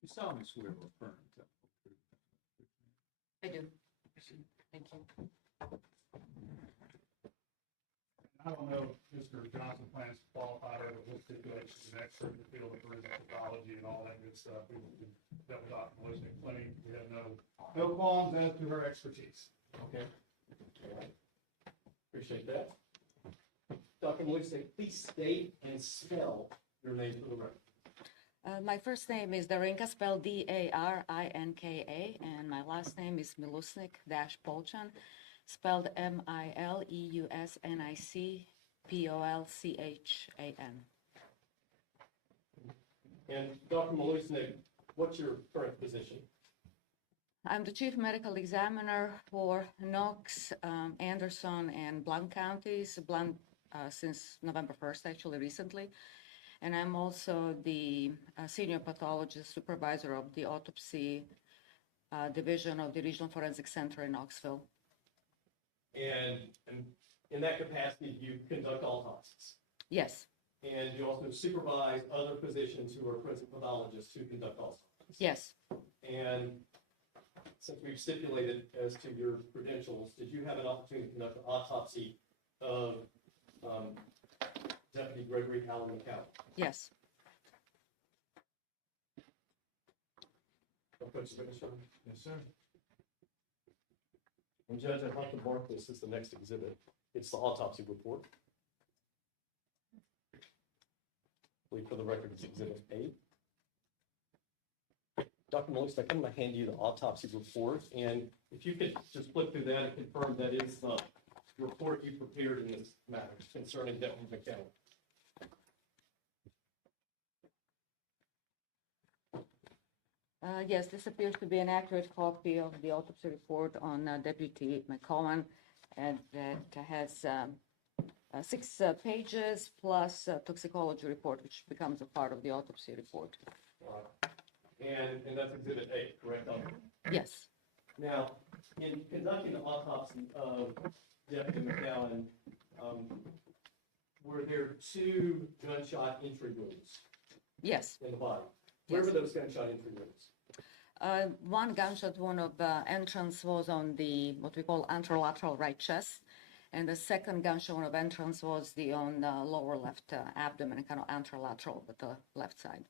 You solemnly swear or affirm to tell the truth. I do. Thank you. I don't know if Mr. Johnson plans to qualify her, but we'll stipulate she's an expert in the field of forensic pathology and all that good stuff. We've dealt with Dr. Mileusnic plenty. We have no qualms as to her expertise. Okay. All right. Appreciate that. Dr. Mileusnic, please state and spell your name for the record. My first name is Darinka, spelled Darinka, and my last name is Mileusnic-Polchan, spelled Mileusnicpolchan. And Dr. Mileusnic, what's your current position? I'm the chief medical examiner for Knox, Anderson, and Blount counties, since November 1st, actually recently. And I'm also the senior pathologist supervisor of the autopsy division of the Regional Forensic Center in Knoxville. And in that capacity, you conduct autopsies. Yes. And you also supervise other physicians who are forensic pathologists who conduct autopsies. Yes. And since we've stipulated as to your credentials, did you have an opportunity to conduct an autopsy of Deputy Gregory Allen McCown? Yes. Approach the witness, sir. Yes, sir. And Judge, I'd like to mark this as the next exhibit. It's the autopsy report. I believe for the record it's Exhibit A. Dr. Mileusnic, I'm going to hand you the autopsy report, and if you could just flip through that and confirm that is the report you prepared in this matter concerning Deputy McCown. Yes, this appears to be an accurate copy of the autopsy report on Deputy McCowan, and that has 6 pages plus a toxicology report, which becomes a part of the autopsy report. And that's Exhibit A, correct, Doctor? Yes. Now, in conducting the autopsy of Deputy McCowan, were there 2 gunshot entry wounds Yes. in the body? Where were those gunshot entry wounds? One gunshot wound of entrance was on the what we call anterolateral right chest, and the second gunshot wound of entrance was on the lower left abdomen, kind of anterolateral, but the left side.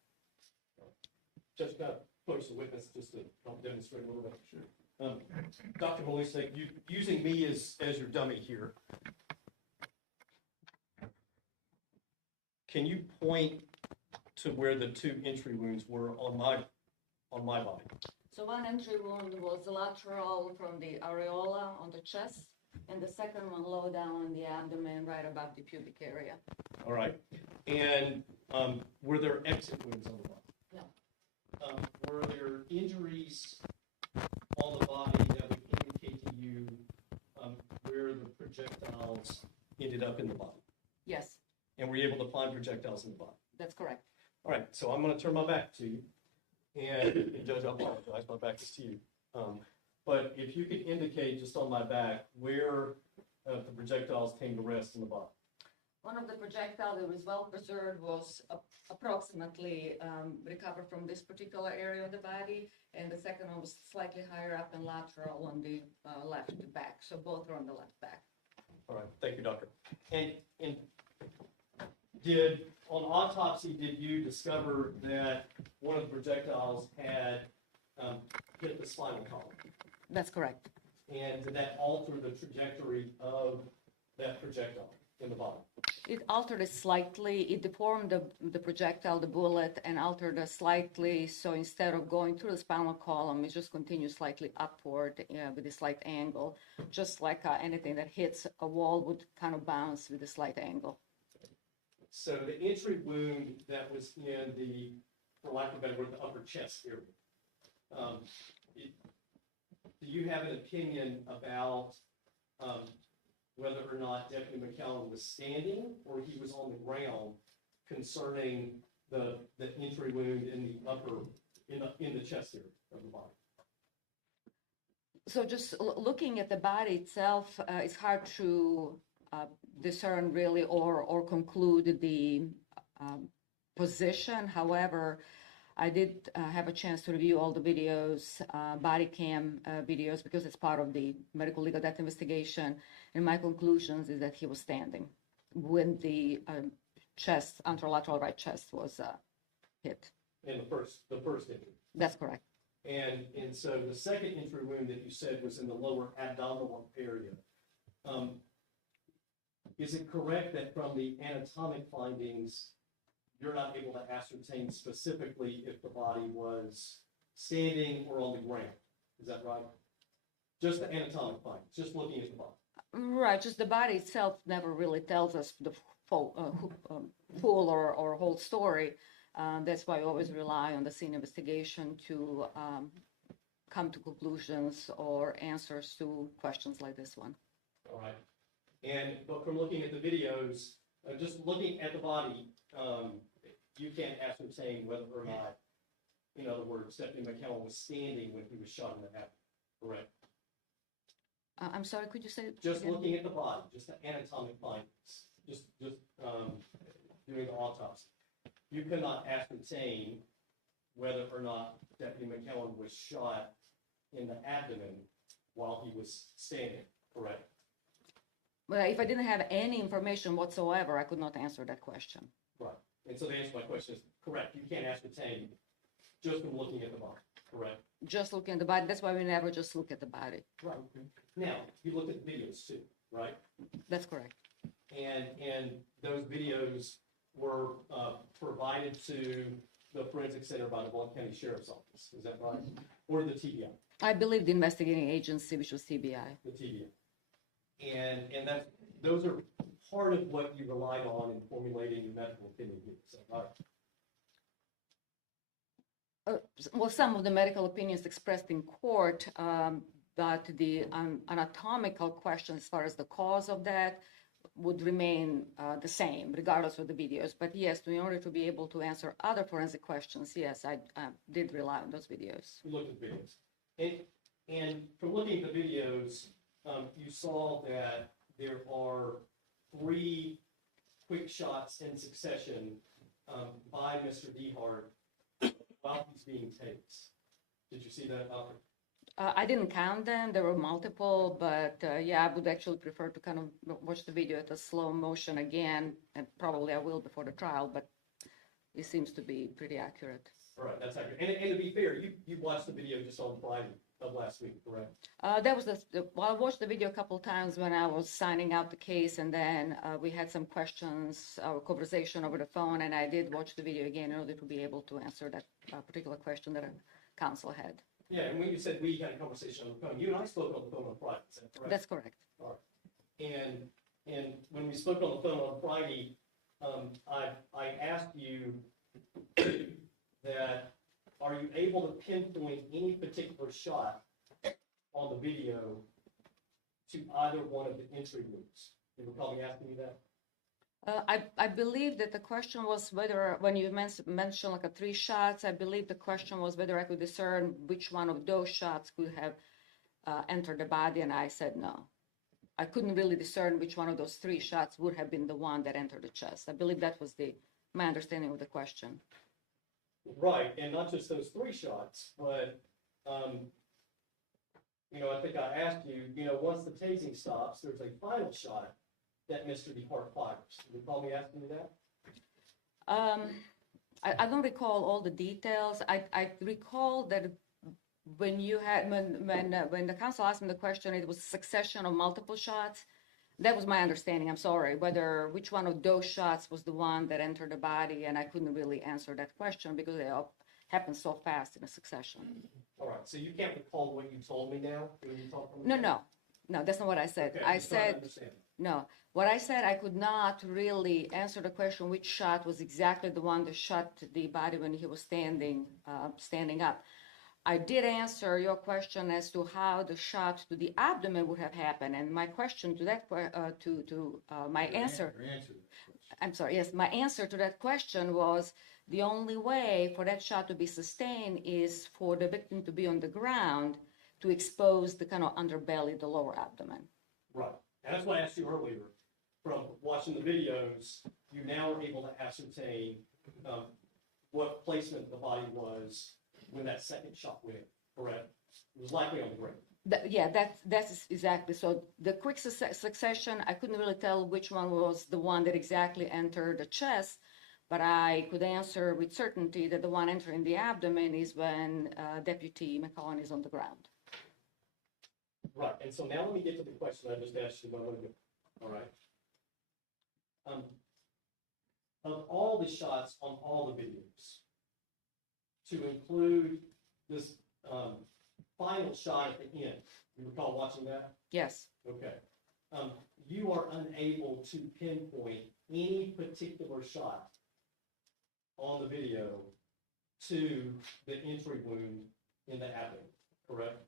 Just kind of approach the witness just to help demonstrate a little bit. Sure. Dr. Mileusnic, using me as your dummy here, can you point to where the 2 entry wounds were on my body? So one entry wound was lateral from the areola on the chest, and the second one low down on the abdomen, right above the pubic area. All right. And were there exit wounds on the body? No. Were there injuries on the body that would indicate to you where the projectiles ended up in the body? Yes, And were you able to find projectiles in the body? that's correct. All right, so I'm going to turn my back to you. And Judge, I apologize, my back is to you. But if you could indicate just on my back where the projectiles came to rest in the body. One of the projectiles that was well preserved was approximately recovered from this particular area of the body, and the second one was slightly higher up and lateral on the left back. So both are on the left back. All right, thank you, doctor. And on autopsy, did you discover that one of the projectiles had hit the spinal column? That's correct. And did that alter the trajectory of that projectile in the body? It altered it slightly. It deformed the projectile, the bullet, and altered it slightly. So instead of going through the spinal column, it just continues slightly upward with a slight angle, just like anything that hits a wall would kind of bounce with a slight angle. So the entry wound that was in the, for lack of a better word, the upper chest area, do you have an opinion about whether or not Deputy McCown was standing or he was on the ground concerning the entry wound in the upper, in the chest area of the body? So just looking at the body itself, it's hard to discern really or conclude the position. However, I did have a chance to review all the videos, body cam videos, because it's part of the medical legal death investigation. And my conclusions is that he was standing when the chest, anterolateral right chest was hit. In the first injury. That's correct. And so the second entry wound that you said was in the lower abdominal area. Is it correct that from the anatomic findings, you're not able to ascertain specifically if the body was standing or on the ground? Is that right? Just the anatomic findings, just looking at the body. Right, just the body itself never really tells us the full or whole story. That's why I always rely on the scene investigation to come to conclusions or answers to questions like this one. All right. But from looking at the videos, just looking at the body, you can't ascertain whether or not, in other words, Stephanie McCallum was standing when he was shot in the head, correct? I'm sorry, could you say it Just again? looking at the body, just the anatomic findings, just doing the autopsy. You cannot ascertain whether or not Deputy McCallum was shot in the abdomen while he was standing, correct? Well, if I didn't have any information whatsoever, I could not answer that question. Right. And so the answer to my question is correct. You can't ascertain just from looking at the body, correct? Just looking at the body, that's why we never just look at the body. Right. Now, you looked at the videos too, right? That's correct. And those videos were provided to the Forensic Center by the Blount County Sheriff's Office, is that right? Or the TBI? I believe the investigating agency, which was TBI. The TBI. And those are part of what you relied on in formulating your medical opinion here, is that right? Well, some of the medical opinions expressed in court, but the anatomical question as far as the cause of that would remain the same regardless of the videos. But yes, in order to be able to answer other forensic questions, yes, I did rely on those videos. You looked at the videos. And from looking at the videos, you saw that there are 3 quick shots in succession by Mr. DeHart while he's being tased. Did you see that, Alfred? I didn't count them. There were multiple, but yeah, I would actually prefer to kind of watch the video at a slow motion again, and probably I will before the trial, but it seems to be pretty accurate. All right, that's accurate. And to be fair, you watched the video just on Friday of last week, correct? That was well, I watched the video a couple of times when I was signing out the case, and then we had some questions or conversation over the phone, and I did watch the video again in order to be able to answer that particular question that a counsel had. Yeah, and when you said we had a conversation on the phone, you and I spoke on the phone on Friday, is that correct? That's correct. All right. And when we spoke on the phone on Friday, I asked you that, are you able to pinpoint any particular shot on the video to either one of the entry wounds? You were probably asking me that? I believe that the question was whether, when you mentioned like 3 shots, I believe the question was whether I could discern which one of those shots could have entered the body, and I said no. I couldn't really discern which one of those 3 shots would have been the one that entered the chest. I believe that was my understanding of the question. Right, and not just those 3 shots, but, I think I asked you, once the tasing stops, there's a final shot that Mr. DeHart fires. You probably asking me that? I don't recall all the details. I recall that when the counsel asked me the question, it was a succession of multiple shots. That was my understanding. I'm sorry, which one of those shots was the one that entered the body, and I couldn't really answer that question because they all happened so fast in a succession. All right, so you can't recall what you told me now when you talked on the phone? No, that's not what I said. Okay, I just trying to said, understand. no, what I said, I could not really answer the question which shot was exactly the one that shot the body when he was standing up. I did answer your question as to how the shot to the abdomen would have happened, and my question to that, my answer. I'm sorry, yes, my answer to that question was the only way for that shot to be sustained is for the victim to be on the ground to expose the kind of underbelly, the lower abdomen. Right, and that's what I asked you earlier. From watching the videos, you now are able to ascertain what placement the body was when that second shot went in, correct? It was likely on the ground. Yeah, that's exactly. So the quick succession, I couldn't really tell which one was the one that exactly entered the chest, but I could answer with certainty that the one entering the abdomen is when Deputy McCollum is on the ground. Right, and so now let me get to the question I just asked you a moment ago, all right? Of all the shots on all the videos, to include this final shot at the end, you recall watching that? Yes. Okay. You are unable to pinpoint any particular shot on the video to the entry wound in the abdomen, correct?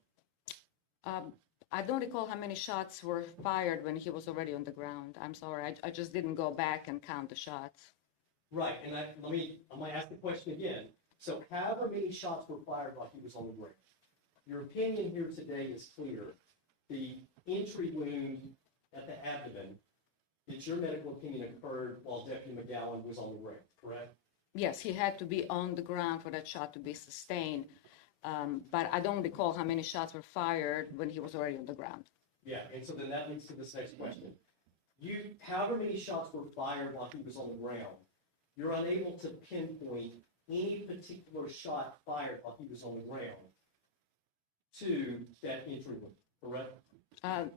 I don't recall how many shots were fired when he was already on the ground. I'm sorry, I just didn't go back and count the shots. Right, and I'm gonna ask the question again. So however many shots were fired while he was on the ground? Your opinion here today is clear. The entry wound at the abdomen, it's your medical opinion occurred while Deputy McGowan was on the ground, correct? Yes, he had to be on the ground for that shot to be sustained. But I don't recall how many shots were fired when he was already on the ground. Yeah, and so then that leads to this next question. However many shots were fired while he was on the ground, you're unable to pinpoint any particular shot fired while he was on the ground to that entry wound, correct?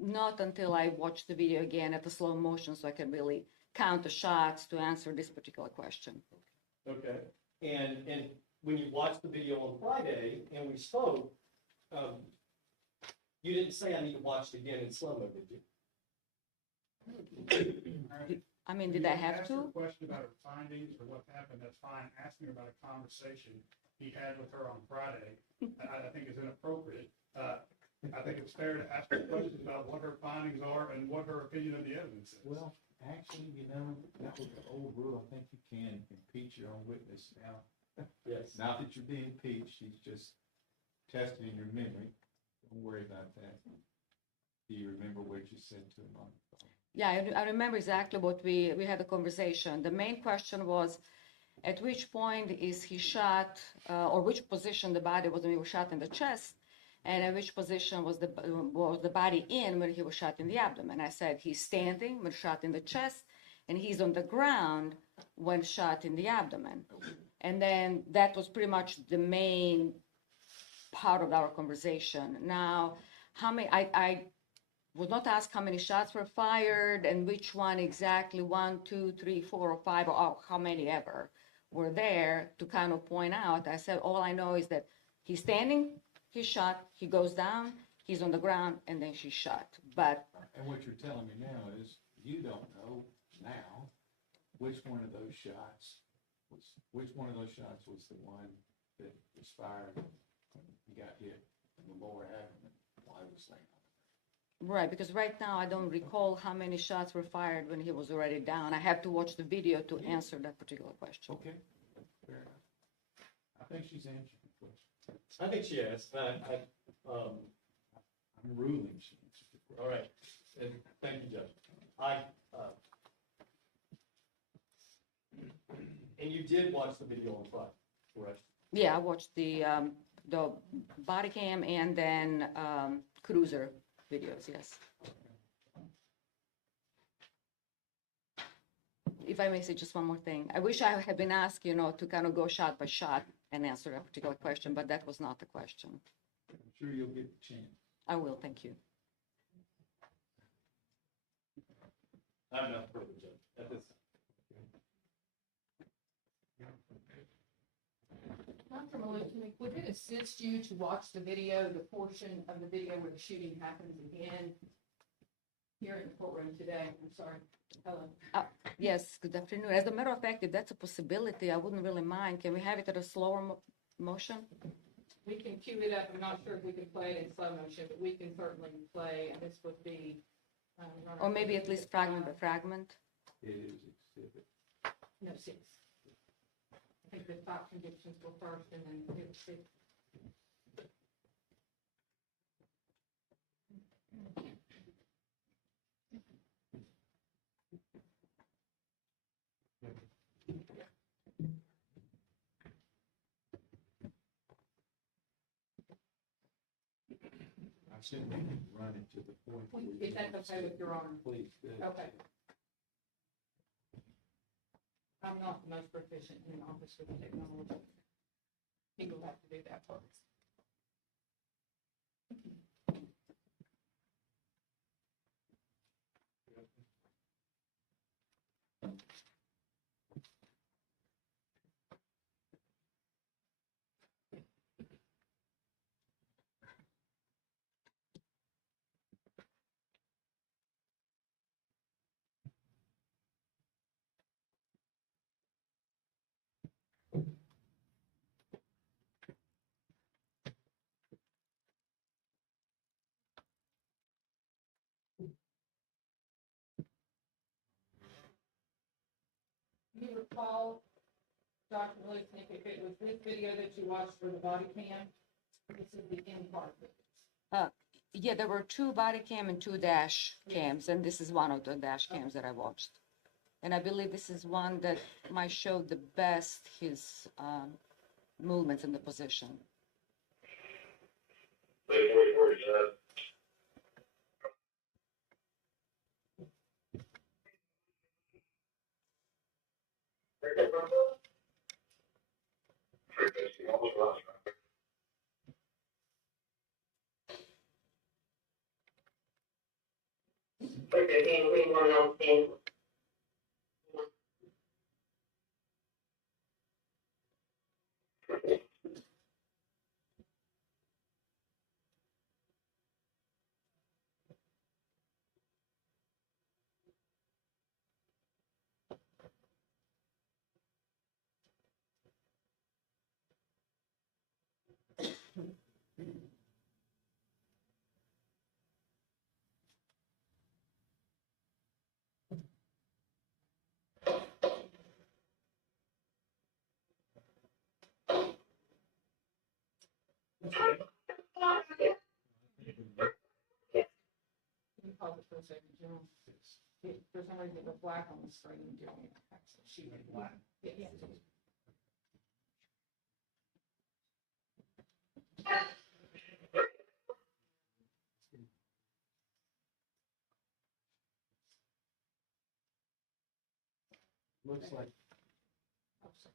Not until I watched the video again at the slow motion so I can really count the shots to answer this particular question. Okay, and when you watched the video on Friday and we spoke, you didn't say I need to watch it again in slow-mo, did you? I mean, did I have Ask her to? a question about her findings or what happened, that's fine. Asking her about a conversation he had with her on Friday, I think is inappropriate. I think it's fair to ask her questions about what her findings are and what her opinion of the evidence is. Well, actually, that was the old rule. I think you can impeach your own witness now. Yes. Not that you're being impeached, he's just testing your memory. Don't worry about that. Do you remember what you said to him on the phone? Yeah, I remember exactly what we had a conversation. The main question was, at which point is he shot, or which position the body was when he was shot in the chest, and at which position was the body in when he was shot in the abdomen. I said he's standing when shot in the chest, and he's on the ground when shot in the abdomen. And then that was pretty much the main part of our conversation. Now, I was not asked how many shots were fired and which one exactly, 1, 2, 3, 4, or 5, or how many ever were there to kind of point out. I said, all I know is that he's standing, he's shot, he goes down, he's on the ground, and then she's shot. But And what you're telling me now is you don't know now which one of those shots was the one that was fired when he got hit in the lower abdomen while he was laying on the right, because right now I don't recall how many shots were fired when he was already down. I have to watch the video to answer that particular question. ground. Okay, fair enough. I think she's answered the question. I think she has. I'm ruling she answered the question. All right, and thank you, Judge. And you did watch the video on Friday, correct? Yeah, I watched the body cam and then cruiser videos, yes. If I may say just one more thing, I wish I had been asked, to kind of go shot by shot and answer that particular question, but that was not the question. I'm sure you'll get the chance. I will, thank you. I have enough further, Judge, at this time. Dr. Mileusnic, would it assist you to watch the video, the portion of the video where the shooting happens again here in the courtroom today? I'm sorry. Hello. Yes, good afternoon. As a matter of fact, if that's a possibility, I wouldn't really mind. Can we have it at a slower motion? We can cue it up. I'm not sure if we can play it in slow motion, but we can certainly play, and this would be. Or maybe at least fragment by fragment? It is exhibit. No, 6. I think the 5 convictions were first, and then it was 6. I shouldn't make it run into the point. where If you that's want okay to- with Your Honor. Please do. Okay. I'm not the most proficient in office with technology. People have to do that part. Do you recall, Dr. Mileusnic, if it was this video that you watched for the body cam? This is the end part of it. Yeah, there were 2 body cam and 2 dash cams, and this is one of the dash cams that I watched. And I believe this is one that might show the best his movements in the position. Can you pause it for a second, Jim? For some reason, it was black on the screen during the actual shooting. Black. Yeah. Looks like Oh, sorry.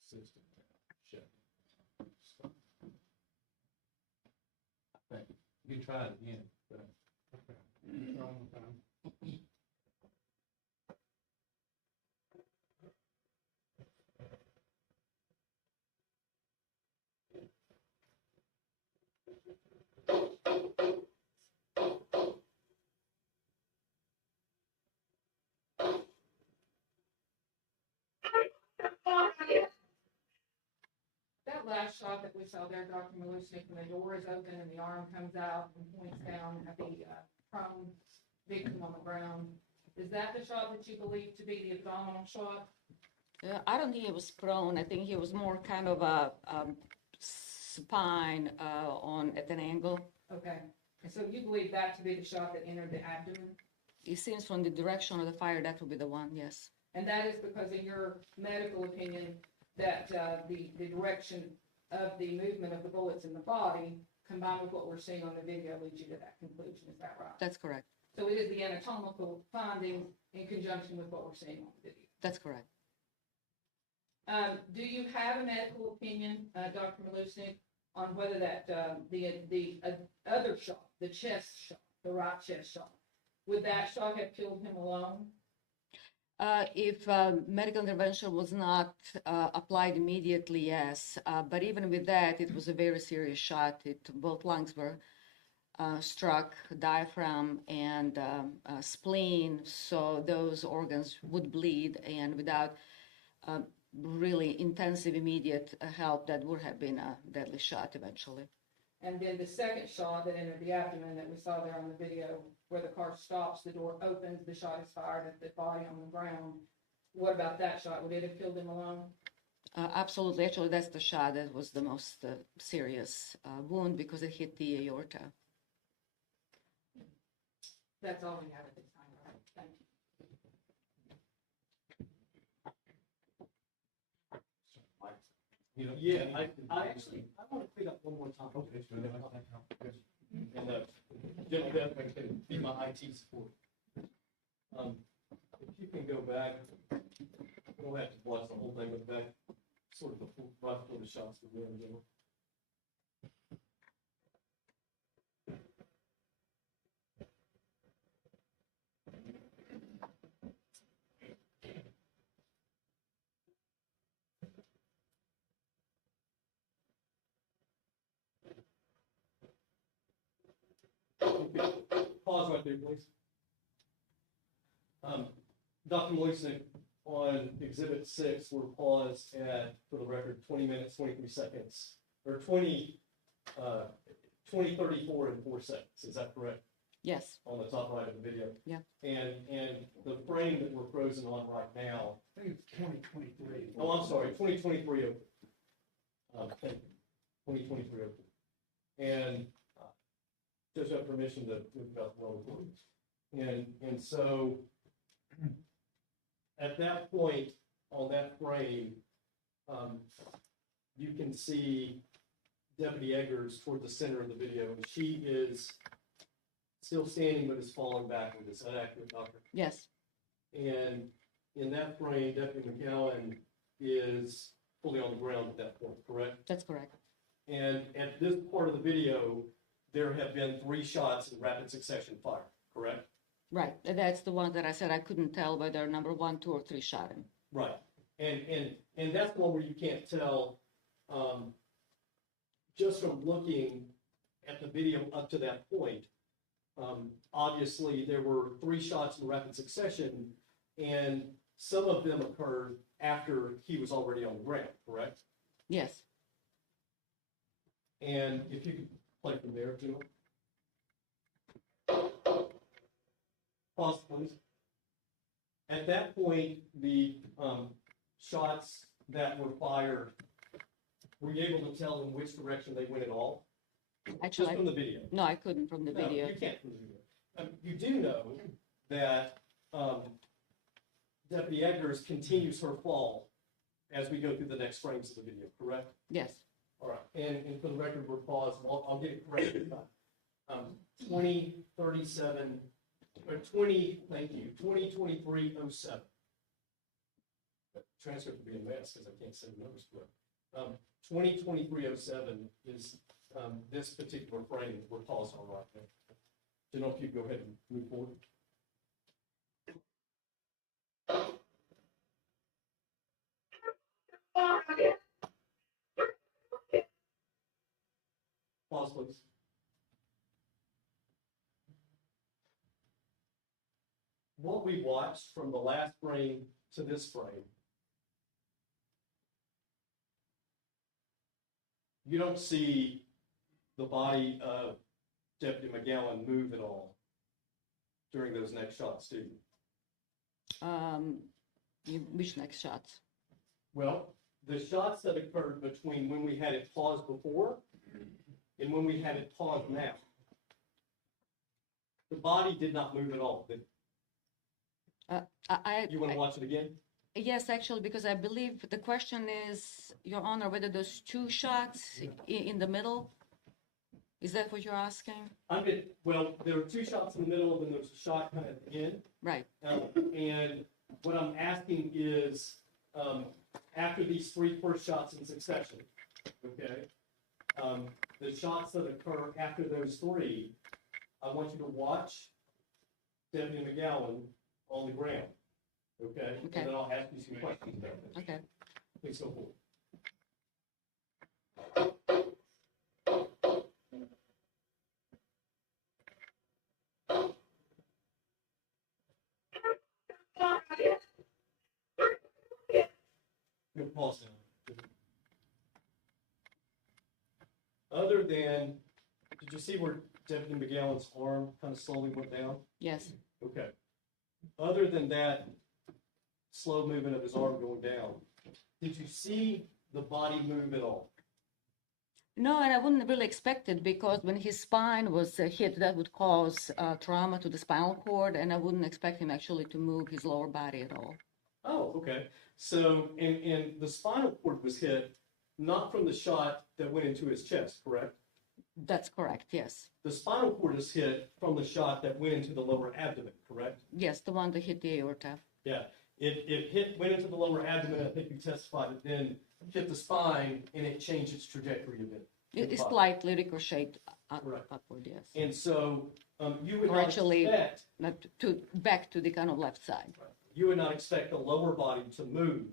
system shut. I think you can try it again, but Okay. Try one more time. That last shot that we saw there, Dr. Mileusnic, when the door is open and the arm comes out and points down at the prone victim on the ground, is that the shot that you believe to be the abdominal shot? I don't think he was prone. I think he was more kind of a spine at an angle. Okay, and so you believe that to be the shot that entered the abdomen? It seems from the direction of the fire, that would be the one, yes. And that is because in your medical opinion, that the direction of the movement of the bullets in the body combined with what we're seeing on the video leads you to that conclusion, is that right? That's correct. So it is the anatomical findings in conjunction with what we're seeing on the video. That's correct. Do you have a medical opinion, Dr. Mileusnic, on whether that the other shot, the chest shot, the right chest shot, would that shot have killed him alone? If medical intervention was not applied immediately, yes. But even with that, it was a very serious shot. Both lungs were struck, diaphragm and spleen, so those organs would bleed, and without really intensive immediate help, that would have been a deadly shot eventually. And then the second shot that entered the abdomen that we saw there on the video, where the car stops, the door opens, the shot is fired at the body on the ground. What about that shot? Would it have killed him alone? Absolutely. Actually, that's the shot that was the most serious wound because it hit the aorta. That's all we have at this time, right? Thank you. you know. Yeah, I want to clean up one more time. Okay. And General Devlin can be my IT support. If you can go back, we don't have to watch the whole thing, but back sort of right before the shots were there in general. Pause right there, please. Dr. Mileusnic, on Exhibit 6, we're paused at, for the record, 20 minutes, 23 seconds, or 20:34 and 4 seconds. Is that correct? Yes, On the top right of the video? Yeah. And the frame that we're frozen on right now, I think it's 2023. oh, I'm sorry, 2023 open. Thank you. 2023 open. And just have permission to move about the well recording. And so at that point on that frame, you can see Deputy Eggers toward the center of the video, and she is still standing but is falling backward. Is that accurate, Doctor? yes, And in that frame, Deputy McGowan is fully on the ground at that point, correct? that's correct. And at this part of the video, there have been 3 shots in rapid succession fire, correct? Right, that's the one that I said I couldn't tell whether number 1, 2, or 3 shot him. Right. And that's the one where you can't tell, just from looking at the video up to that point. Obviously, there were 3 shots in rapid succession, and some of them occurred after he was already on the ground, correct? Yes, And if you could play from there, too. Pause, please. At that point, the shots that were fired, were you able to tell in which direction they went at all? Just actually, from the video? no, I couldn't from the No, video. you can't from the video. You do know that Deputy Eggers continues her fall as we go through the next frames of the video, correct? Yes, All right, and for the record, we're paused, I'll get it correct this time. 2037, or 20, thank you, 2023-07. The transcript would be a mess because I can't say the numbers correct. 2023-07 is this particular frame we're paused on right now. So now if you go ahead and move forward. Pause, please. What we watched from the last frame to this frame, you don't see the body of Deputy McGowan move at all during those next shots, do you? which next shots? Well, the shots that occurred between when we had it paused before and when we had it paused now, the body did not move at all. You want to watch it again? Yes, actually, because I believe the question is, Your Honor, whether those 2 shots in the middle, is that what you're asking? Well, there were 2 shots in the middle, and there was a shot kind of at the end. Right, And what I'm asking is, after these 3 first shots in succession, okay, the shots that occur after those 3, I want you to watch Deputy McGowan on the ground, okay? Okay. And then I'll ask you some questions about this. okay. Please go forward. Good pause now. Other than, did you see where Deputy McGowan's arm kind of slowly went down? Yes, Okay. Other than that slow movement of his arm going down, did you see the body move at all? no, and I wouldn't really expect it because when his spine was hit, that would cause trauma to the spinal cord, and I wouldn't expect him actually to move his lower body at all. Oh, okay. So, and the spinal cord was hit not from the shot that went into his chest, correct? That's correct, yes. The spinal cord is hit from the shot that went into the lower abdomen, correct? Yes, the one that hit the aorta. Yeah, it went into the lower abdomen, I think you testified, it then hit the spine, and it changed its trajectory a bit. It slightly ricocheted Correct. upward, yes. And so, you would Or not actually- expect, Back to the kind of left side. you would not expect the lower body to move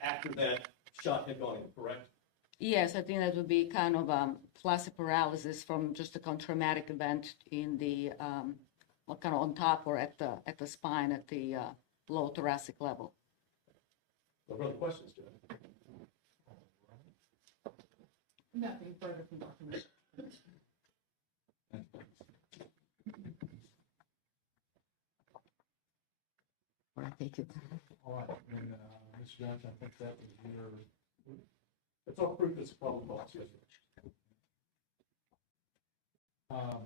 after that shot had gone in, correct? Yes, I think that would be kind of flaccid paralysis from just a traumatic event in the, well, kind of on top or at the spine at the low thoracic level. No further questions, Joe? Nothing further from Dr. Mileusnic. Or I take it. All right, and, Mr. Johnson, I think that was your, It's all proof it's a problem box, yes, sir.